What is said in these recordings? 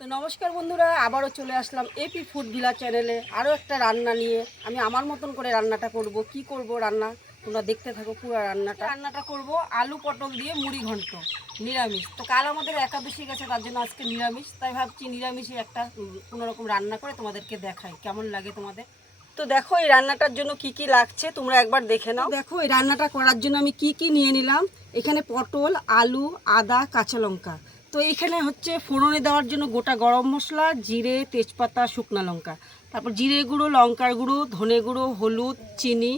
তো নমস্কার বন্ধুরা, আবারও চলে আসলাম এপি ফুড ভিলা চ্যানেলে আরও একটা রান্না নিয়ে। আমি আমার মতন করে রান্নাটা করব। কি করব রান্না? তোমরা দেখতে থাকো পুরো রান্নাটা। রান্নাটা করব আলু পটল দিয়ে মুড়ি ঘন্ট, নিরামিষ। তো কাল আমাদের একাদশী গেছে, তার জন্য আজকে নিরামিষ। তাই ভাবছি নিরামিষই একটা কোনোরকম রান্না করে তোমাদেরকে দেখাই। কেমন লাগে তোমাদের? তো দেখো এই রান্নাটার জন্য কি কি লাগছে, তোমরা একবার দেখে নাও। দেখো এই রান্নাটা করার জন্য আমি কি কি নিয়ে নিলাম? এখানে পটল, আলু, আদা, কাঁচা লঙ্কা। তো এইখানে হচ্ছে ফোড়নে দেওয়ার জন্য গোটা গরম মশলা, জিরে, তেজপাতা, শুকনা লঙ্কা। তারপর জিরে গুঁড়ো, লঙ্কার গুঁড়ো, ধনে গুঁড়ো, হলুদ, চিনি,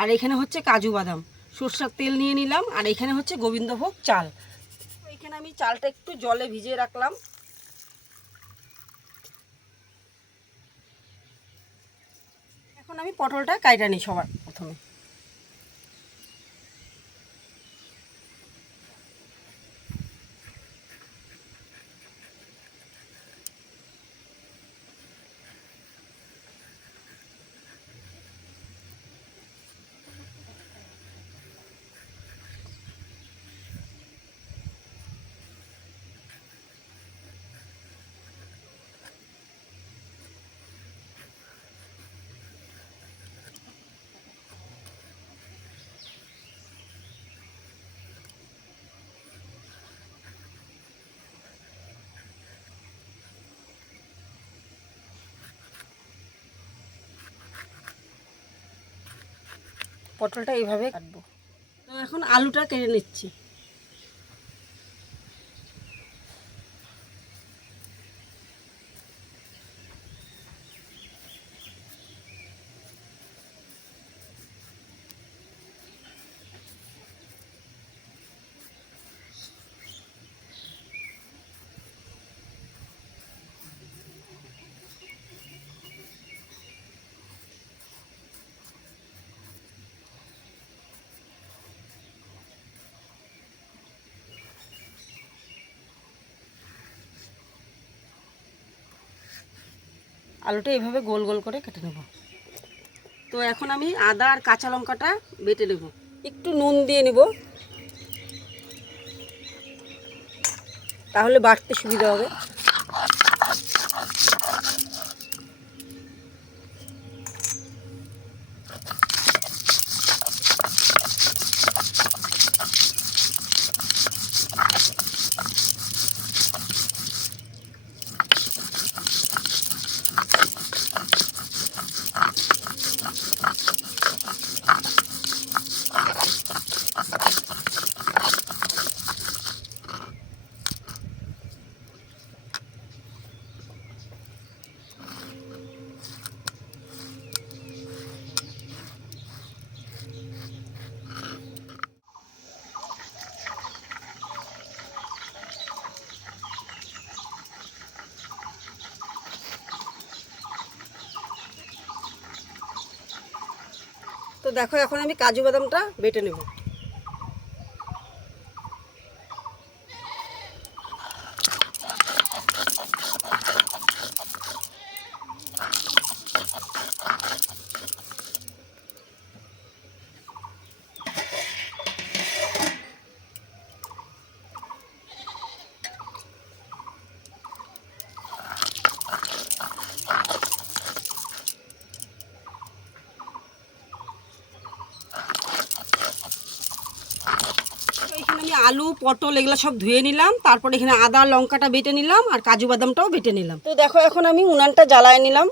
আর এখানে হচ্ছে কাজু বাদাম। সর্ষার তেল নিয়ে নিলাম, আর এখানে হচ্ছে গোবিন্দভোগ চাল। এখানে আমি চালটা একটু জলে ভিজিয়ে রাখলাম। এখন আমি পটলটা কাইটা নিই সবার প্রথমে। পটলটা এইভাবে কাটবো। এখন আলুটা কেটে নিচ্ছি। আলুটা এভাবে গোল গোল করে কেটে নেব। তো এখন আমি আদা আর কাঁচা লঙ্কাটা বেটে নেব। একটু নুন দিয়ে নেব। তাহলে বাড়তে সুবিধা হবে। তো দেখো এখন আমি কাজু বাদামটা বেটে নেব এখানে আমি আলু, পটল এগুলো সব ধুয়ে নিলাম, তারপর এখানে আদা, লঙ্কাটা বেটে নিলাম, আর কাজু বাদামটাও বেটে নিলাম। তো দেখো, এখন আমি উনানটা জ্বালায় নিলাম।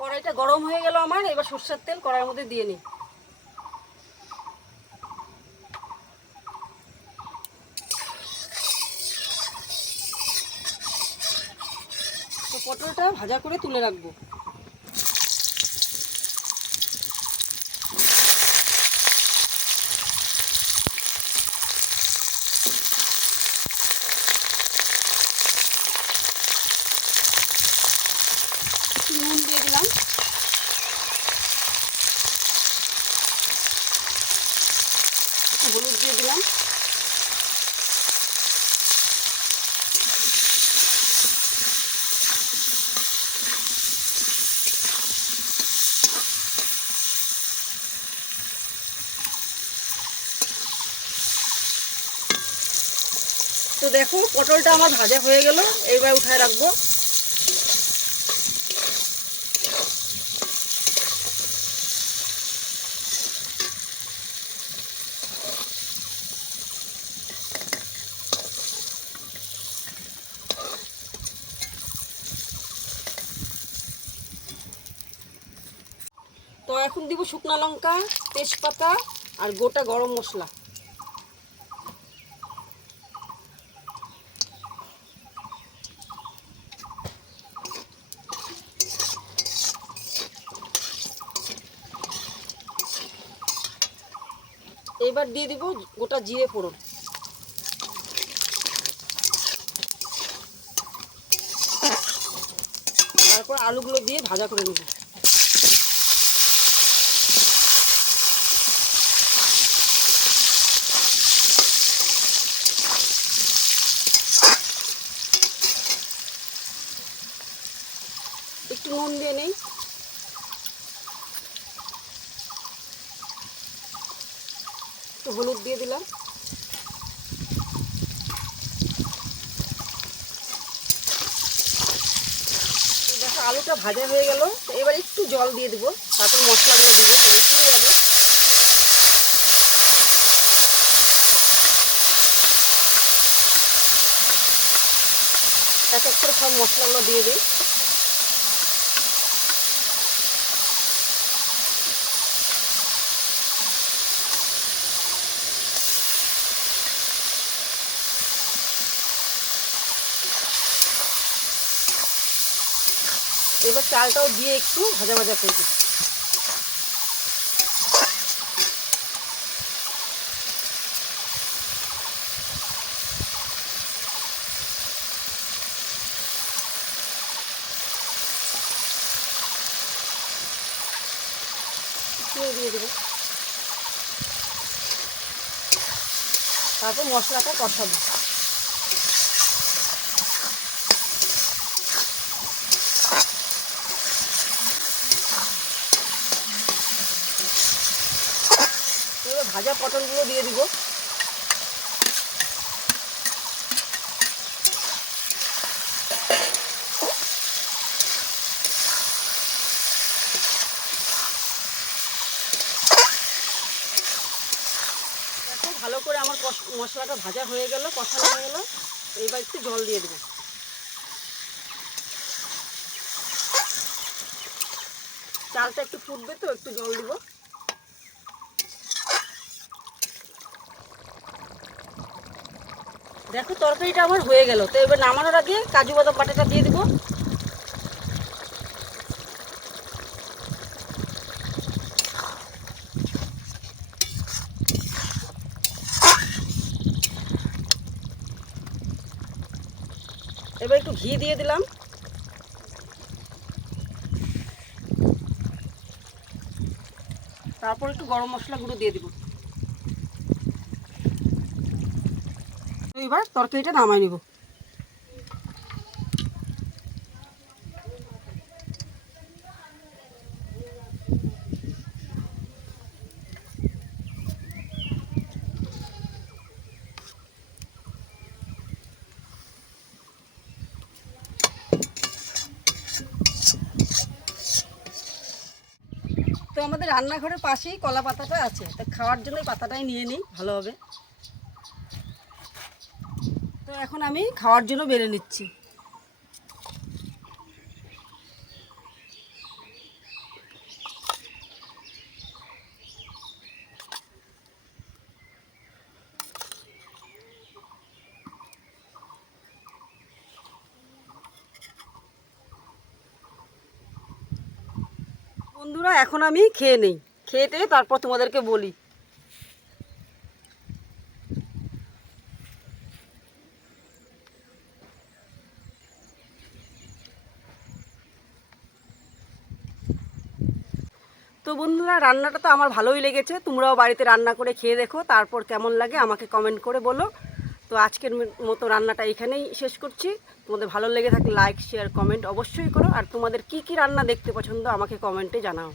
কড়াইটা গরম হয়ে গেল আমার, এবার সর্ষের তেল কড়াইয়ের মধ্যে দিয়ে নিই। পটলটা ভাজা করে তুলে রাখব। একটু নুন দিয়ে দিলাম। হলুদ দিয়ে দিলাম। তো দেখো পটলটা আমার ভাজা হয়ে গেল, এইবার উঠায় রাখব তো এখন দিব শুকনো লঙ্কা, তেজপাতা আর গোটা গরম মশলা। এবার দিয়ে দিব গোটা জিরে ফোড়ন। তারপর আলুগুলো দিয়ে ভাজা করে নেব একটু নুন দিয়ে নেই একটু হলুদ দিয়ে দিলাম। দেখো, আলুটা ভাজা হয়ে গেল। এবার একটু জল দিয়ে দিব, তারপর মশলাগুলো দিব মানে পুড়ে যাবে এক এক করে সব মশলাগুলো দিয়ে দিই। এবার চালটাও দিয়ে একটু ভাজা ভাজা করব দিয়ে দেবো। তারপর মশলাটা কষাবো। ভাজা পটলগুলো দিয়ে দিব। ভালো করে আমার মশলাটা ভাজা হয়ে গেল, কষানো হয়ে গেল। এইবার একটু জল দিয়ে দেবো। চালটা একটু ফুটবে তো, একটু জল দিব। দেখো তরকারিটা আমার হয়ে গেল। তো এবার নামানোর আগে কাজু বাদাম বাটাটা দিয়ে দেবো। এবার একটু ঘি দিয়ে দিলাম। তারপর একটু গরম মশলা গুঁড়ো দিয়ে দিব। এবার তরকারিটা নামাই নিব। তো আমাদের রান্নাঘরের পাশেই কলা পাতাটা আছে। তো খাওয়ার জন্য পাতাটাই নিয়ে নিই, ভালো হবে। তো এখন আমি খাওয়ার জন্য বেড়ে নিচ্ছি। বন্ধুরা, এখন আমি খেয়ে নেই। খেয়ে তারপর তোমাদেরকে বলি। তো বন্ধুরা, রান্নাটা তো আমার ভালোই লেগেছে। তোমরাও বাড়িতে রান্না করে খেয়ে দেখো, তারপর কেমন লাগে আমাকে কমেন্ট করে বলো। তো আজকের মতো রান্নাটা এখানেই শেষ করছি। তোমাদের ভালো লেগে থাকলে লাইক শেয়ার কমেন্ট অবশ্যই করো। আর তোমাদের কি কি রান্না দেখতে পছন্দ আমাকে কমেন্টে জানাও।